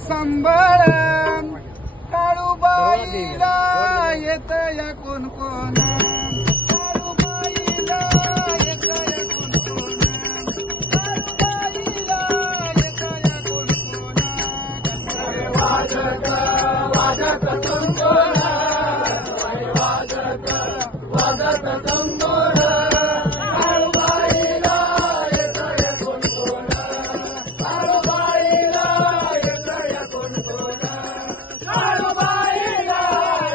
संबळ काळूबाईला येत या कोण कोण काळूबाईला येत या कोण कोण काळूबाईला येत या कोण कोण वाजत वाजत संबळ वाजत वाजत संबळ काळूबाईला येत या कोण कोण काळूबाईला येत या कोण कोण काळूबाईला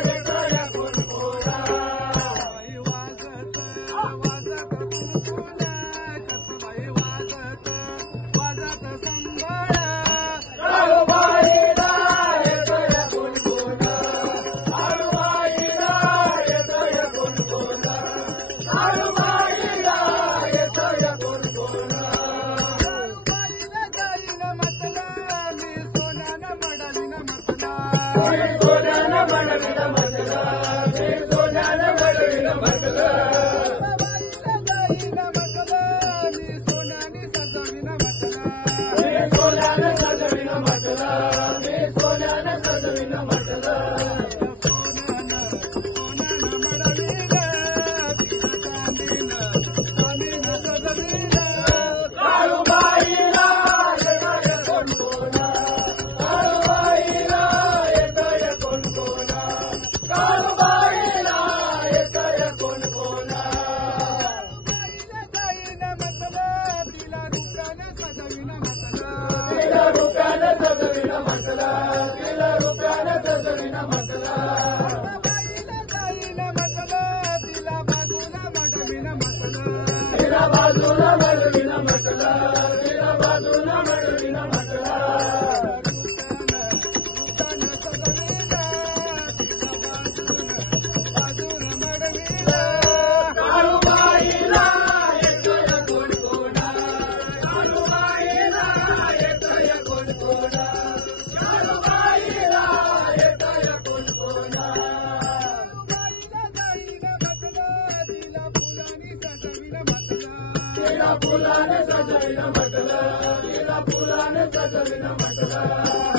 येत या कोण कोण वाजत वाजत कोण कसबाई वाजत वाजत संबळ काळूबाईला येत या कोण कोण काळूबाईला येत या कोण कोण काळूबाईला येत या कोण कोण काळूबाईला जाईन मतला मी सोन्यानं मडवीन मतला मी सोन्यानं मडवीन मतला मी सोन्यानं मडवीन मतला बाबाईला जाईन मतला मी सोन्याने सजवीन मतला मी सोन्यानं सजवीन मतला मी सोन्यानं सजवीन मतला सोन्यानं मडवीन चांदीनं सजवीन काळूबाईला येत या कोण कोण काळूबाईला येत या कोण कोण काळूबाईला येत या कोण कोण काळूबाईला जाईन मतला तिला रुपयानं सजवीन मतला तिला रुपयानं सजवीन मतला तिला रुपयानं सजवीन मतला बाबाईला जाईन मतला तिला बाजूला मडवीन मतला तिला बाजूला मडवीन मतला तिला बाजूला मडवीन मतला रुपयानं सजवीन तिला बाजूला मडवीन काळूबाईला येत या कोण कोण काळूबाईला येत या कोण कोण काळूबाईला येत या कोण कोण काळूबाईला जाईन मतला तिला फुलांनी सजवीन मतला तिला फुलाने सजवीन मतला तिला फुलाने सजवीन मतला